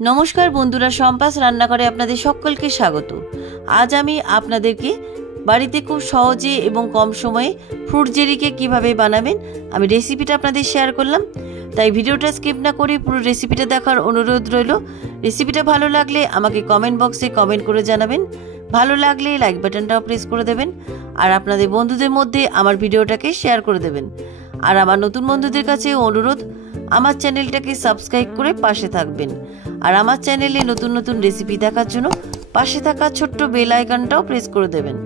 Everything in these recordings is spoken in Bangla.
नमस्कार बंधुरा सम्पास रान्नाघरे आपनादेर सकलके स्वागत। आज आमी आपनादेरके बाड़ीते खूब सहजे एबं कम समये फ्रूट जेली केक किभाबे बानाबेन आमी रेसिपिटा आपनादेर शेयर करलाम। ताई भिडियोटा स्किप ना करे पुरो रेसिपिटा देखार अनुरोध रइलो। रेसिपिटा भालो लागले आमाके कमेंट बक्से कमेंट करे जानाबेन, भालो लागले लाइक बाटनटाও प्रेस करे देबेन और आपनादेर बंधुदेर मध्य आमार भिडियोटाके शेयर करे देबेन। और आमार नतुन बंधुदेर काछे अनुरोध आमार चैनलटाके सबस्क्राइब करे पाशे थाकबेन और आमार चैनेले नतुन नतुन रेसिपि देखार जोन्नो पाशे थाका छोट्ट बेल आइकनटाও प्रेस करे देबेन।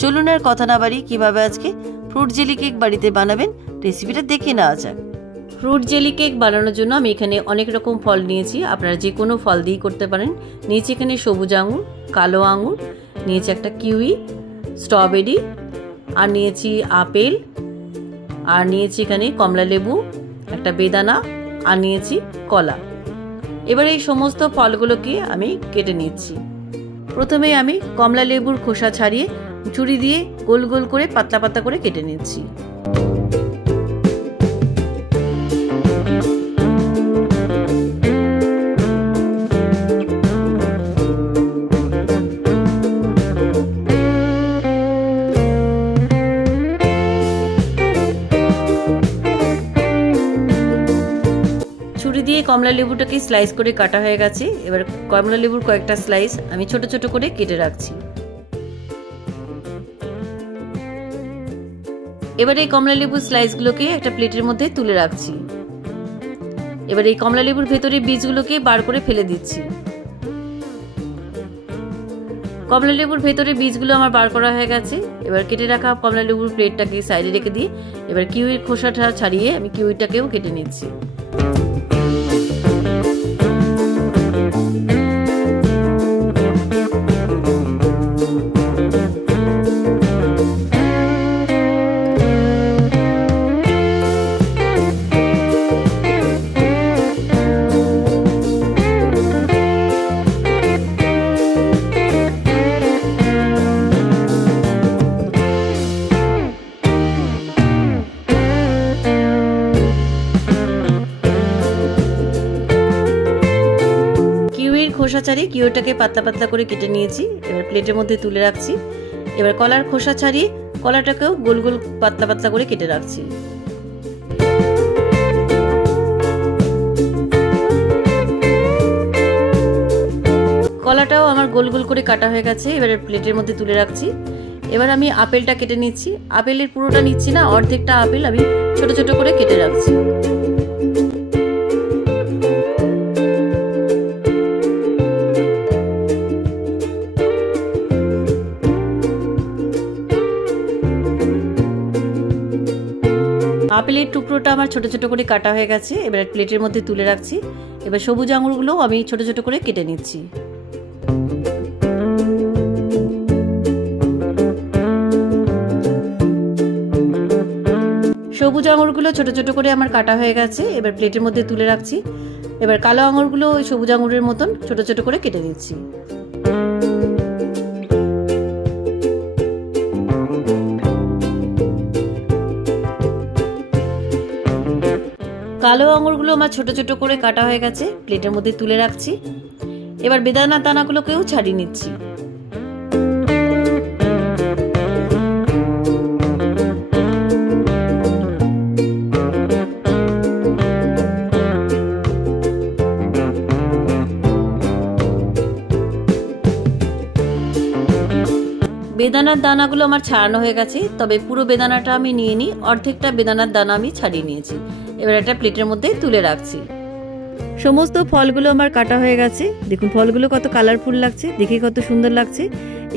चलुन आर कथा ना बाड़िये किभाबे आजके फ्रूट जेली केक बाड़ीते बानाबेन रेसिपिटा देखे नेওয়া যাক। फ्रूट जेली केक बानाনোর জন্য আমি এখানে অনেক রকম ফল নিয়েছি, আপনারা যে কোনো ফল দিয়ে করতে পারেন। নিয়েছি এখানে সবুজ আঙ্গুর, কালো আঙ্গুর, নিয়েছি একটা কিউই, স্ট্রবেরি, আর নিয়েছি আপেল, আর নিয়েছি এখানে কমলা লেবু, একটা বেদানা, আর নিয়েছি কলা। এবার এই সমস্ত ফলগুলোকে আমি কেটে নিচ্ছি। প্রথমে আমি কমলা লেবুর খোসা ছাড়িয়ে ছুরি দিয়ে গোল গোল করে পাতলা পাতলা করে কেটে নিচ্ছি। কমলা লেবুটাকে স্লাইস করে কাটা হয়ে গেছে। এবার কমলা লেবুর কয়েকটা স্লাইস আমি ছোট ছোট করে কেটে রাখছি। এবার এই কমলা লেবুর স্লাইসগুলোকে একটা প্লেটের মধ্যে তুলে রাখছি। এবার এই কমলা লেবুর ভেতরে বীজগুলোকে বার করে ফেলে দিচ্ছি। কমলা লেবুর ভেতরে বীজগুলো আমার বার করা হয়ে গেছে। এবার কেটে রাখা কমলা লেবুর প্লেটটাকে সাইডে রেখে দিয়ে এবার কিউইর খোসাটা ছাড়িয়ে আমি কিউইটাকেও কেটে নিচ্ছি। খোসা ছাড়িয়ে কিউটাকে পাতলা পাতলা করে কেটে নিয়েছি। এবার প্লেটের মধ্যে তুলে রাখছি। এবার কলার খোসা ছাড়িয়ে কলাটাকেও গোল গোল পাতলা পাতলা করে কেটে রাখছি। কলাটাও আমার গোল গোল করে কাটা হয়ে গেছে। এবার প্লেটের মধ্যে তুলে রাখছি। এবার আমি আপেলটা কেটে নিচ্ছি। আপেলের পুরোটা নিচ্ছি না, অর্ধেকটা আপেল আমি ছোট ছোট করে কেটে রাখছি। আপেলের টুকরোটা আমার ছোট ছোট করে কাটা হয়ে গেছে। এবার প্লেটের মধ্যে তুলে রাখছি। এবার সবুজ আঙুরগুলো আমি ছোট ছোট করে কেটে নিচ্ছি। সবুজ আঙুরগুলো ছোট ছোট করে আমার কাটা হয়ে গেছে। এবার প্লেটের মধ্যে তুলে রাখছি। এবার কালো আঙুরগুলো ওই সবুজ আঙুরের মতন ছোট ছোট করে কেটে নিচ্ছি। কালো আঙুরগুলো আমার ছোট ছোট করে কাটা হয়ে গেছে, প্লেটের মধ্যে তুলে রাখছি। এবার বেদানার দানাগুলোকেও ছাড়িয়ে নিচ্ছি। বেদানার দানাগুলো আমার ছাড়ানো হয়ে গেছে, তবে পুরো বেদানাটা আমি নিয়ে নিই, অর্ধেকটা বেদানার দানা আমি ছাড়িয়ে নিয়েছি। এবার একটা প্লেটের মধ্যে তুলে রাখছি। সমস্ত ফলগুলো আমার কাটা হয়ে গেছে। দেখুন ফলগুলো কত কালারফুল লাগছে, দেখে কত সুন্দর লাগছে।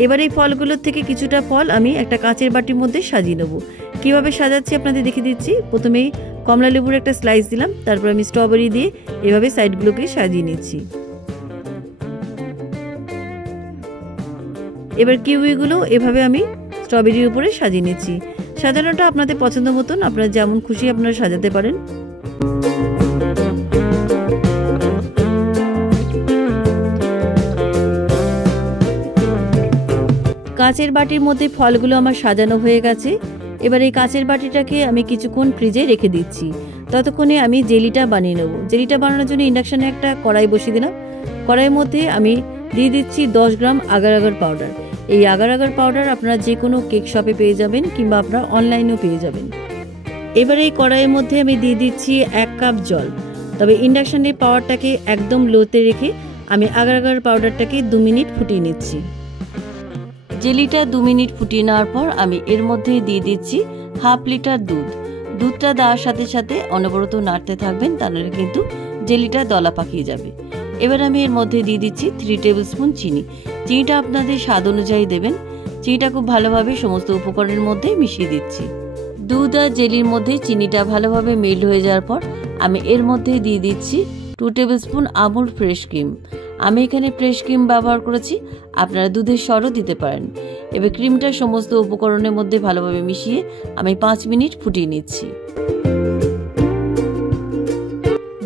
এবার এই ফলগুলোর থেকে কিছুটা ফল আমি একটা কাঁচের বাটির মধ্যে সাজিয়ে নেব। কিভাবে সাজাচ্ছি আপনাদের দেখিয়ে দিচ্ছি। প্রথমেই কমলা লেবুর একটা স্লাইস দিলাম, তারপর আমি স্ট্রবেরি দিয়ে এভাবে সাইডগুলোকে সাজিয়ে নিচ্ছি। এবার কিউইগুলো এভাবে আমি স্ট্রবেরির উপরে সাজিয়ে নিচ্ছি। সাজানোটা আপনাদের পছন্দ মতন, আপনারা যেমন খুশি আপনারা সাজাতে পারেন। কাঁচের বাটির মধ্যে ফলগুলো আমার সাজানো হয়ে গেছে। এবার এই কাঁচের বাটিটাকে আমি কিছুক্ষণ ফ্রিজে রেখে দিচ্ছি। ততক্ষণে আমি জেলিটা বানিয়ে নেব। জেলিটা বানানোর জন্য ইন্ডাকশনে একটা কড়াই বসিয়ে দিলাম। কড়াইয়ের মধ্যে আমি দিয়ে দিচ্ছি 10 গ্রাম আগার আগার পাউডার। এই আগার আগার পাউডার আপনারা যে কোনো কেক শপে পেয়ে যাবেন কিংবা আপনারা অনলাইনেও পেয়ে যাবেন। এবার এই কড়াইয়ের মধ্যে আমি দিয়ে দিচ্ছি 1 কাপ জল। তবে ইন্ডাকশানের পাওয়ারটাকে একদম লোতে রেখে আমি আগার আগার পাউডারটাকে 2 মিনিট ফুটিয়ে নিচ্ছি। জেলিটা 2 মিনিট ফুটিয়ে নেওয়ার পর আমি এর মধ্যে দিয়ে দিচ্ছি 1/2 লিটার দুধ। দুধটা দেওয়ার সাথে সাথে অনবরত নাড়তে থাকবেন, তাহলে কিন্তু জেলিটা দলা পাকিয়ে যাবে। এবার আমি এর মধ্যে দিয়ে দিচ্ছি 3 টেবিল স্পুন চিনি। চিনিটা আপনাদের স্বাদ অনুযায়ী দেবেন। চিনিটা খুব ভালোভাবে সমস্ত উপকরণের মধ্যে মিশিয়ে দিচ্ছি। দুধ আর জেলির মধ্যে চিনিটা ভালোভাবে মেল্ট হয়ে যাওয়ার পর আমি এর মধ্যে দিয়ে দিচ্ছি 2 table spoon Amul fresh cream. আমি এখানে ফ্রেশ ক্রিম ব্যবহার করেছি, আপনারা দুধের সরও দিতে পারেন। এবার ক্রিমটা সমস্ত উপকরণের মধ্যে ভালোভাবে মিশিয়ে আমি 5 মিনিট ফুটিয়ে নিচ্ছি।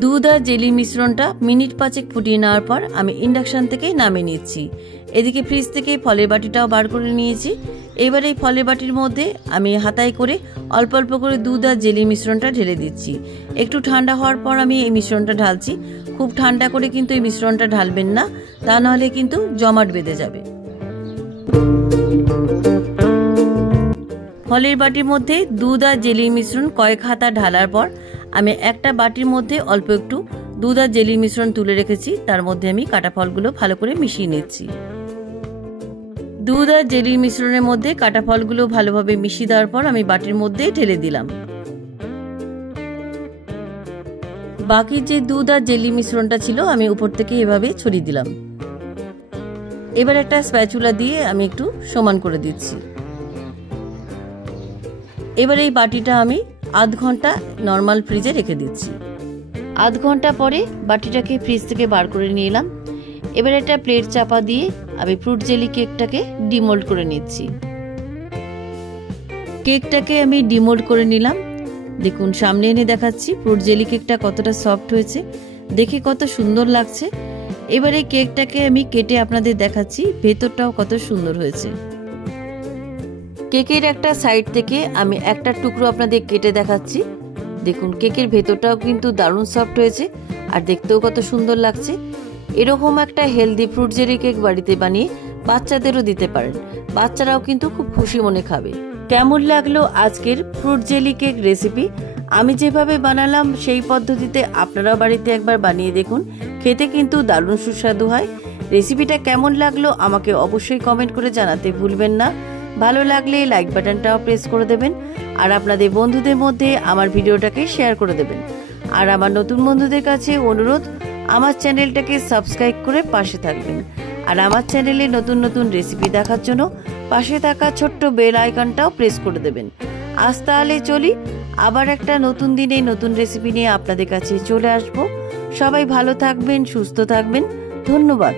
দুধ আর জেলির মিশ্রণটা মিনিট 5 ফুটিয়ে নেওয়ার পর আমি ইন্ডাকশন থেকে নামিয়ে নিচ্ছি। এদিকে ফ্রিজ থেকে ফলের বাটিটাও বার করে নিয়েছি। এবার এই ফলের বাটির মধ্যে আমি হাতায় করে অল্প অল্প করে দুধ আর জেলির মিশ্রণটা ঢেলে দিচ্ছি। একটু ঠান্ডা হওয়ার পর আমি এই মিশ্রণটা ঢালছি। খুব ঠান্ডা করে কিন্তু এই মিশ্রণটা ঢালবেন না, তা নাহলে কিন্তু জমাট বেঁধে যাবে। ফলের বাটির মধ্যে দুধ আর জেলির মিশ্রণ কয়েক হাতা ঢালার পর আমি একটা বাটির মধ্যে অল্প একটু দুধ আর জেলির মিশ্রণ তুলে রেখেছি, তার মধ্যে আমি কাটা ফলগুলো ভালো করে মিশিয়ে নিচ্ছি। দুধ আর জেলির মিশ্রণের মধ্যে কাটা ফলগুলো ভালোভাবে মিশিয়ে দেওয়ার পর আমি বাটির মধ্যে ঢেলে দিলাম। বাকি যে দুধ আর জেলি মিশ্রণটা ছিল আমি উপর থেকে এভাবে ছড়িয়ে দিলাম। এবার একটা স্প্যাচুলা দিয়ে আমি একটু সমান করে দিচ্ছি। এবার এই বাটিটা আমি আধ ঘন্টা নর্মাল ফ্রিজে রেখে দিচ্ছি। আধ ঘন্টা পরে বাটিটাকে ফ্রিজ থেকে বার করে নিয়ে এলাম। এবার একটা প্লেট চাপা দিয়ে আমি ফ্রুট জেলি কেকটাকে ডিমোল্ড করে নিচ্ছি। কেকটাকে আমি ডিমোল্ড করে নিলাম। দেখুন সামনে এনে দেখাচ্ছি ফ্রুট জেলি কেকটা কতটা সফট হয়েছে, দেখে কত সুন্দর লাগছে। এবারে কেকটাকে আমি কেটে আপনাদের দেখাচ্ছি ভেতরটাও কত সুন্দর হয়েছে। কেকের একটা সাইড থেকে আমি একটা টুকরো আপনাদের কেটে দেখাচ্ছি। দেখুন কেকের ভেতরটাও কিন্তু দারুণ সফট হয়েছে আর দেখতেও কত সুন্দর লাগছে। এরকম একটা হেলদি ফ্রুট জেলি কেক বাড়িতে বানিয়ে বাচ্চাদেরও দিতে পারেন, বাচ্চারাও কিন্তু খুব খুশি মনে খাবে। কেমন লাগলো আজকের ফ্রুট জেলি কেক রেসিপি? আমি যেভাবে বানালাম সেই পদ্ধতিতে আপনারাও বাড়িতে একবার বানিয়ে দেখুন, খেতে কিন্তু দারুণ সুস্বাদু হয়। রেসিপিটা কেমন লাগলো আমাকে অবশ্যই কমেন্ট করে জানাতে ভুলবেন না। ভালো লাগলে লাইক বাটনটাও প্রেস করে দেবেন আর আপনাদের বন্ধুদের মধ্যে আমার ভিডিওটাকে শেয়ার করে দেবেন। আর আমার নতুন বন্ধুদের কাছে অনুরোধ, আমার চ্যানেলটাকে সাবস্ক্রাইব করে পাশে থাকবেন। আর আমার চ্যানেলে নতুন নতুন রেসিপি দেখার জন্য পাশে থাকা ছোট্ট বেল আইকনটাও প্রেস করে দেবেন। আজ তাহলে চলি, আবার একটা নতুন দিনে নতুন রেসিপি নিয়ে আপনাদের কাছে চলে আসব। সবাই ভালো থাকবেন, সুস্থ থাকবেন। ধন্যবাদ।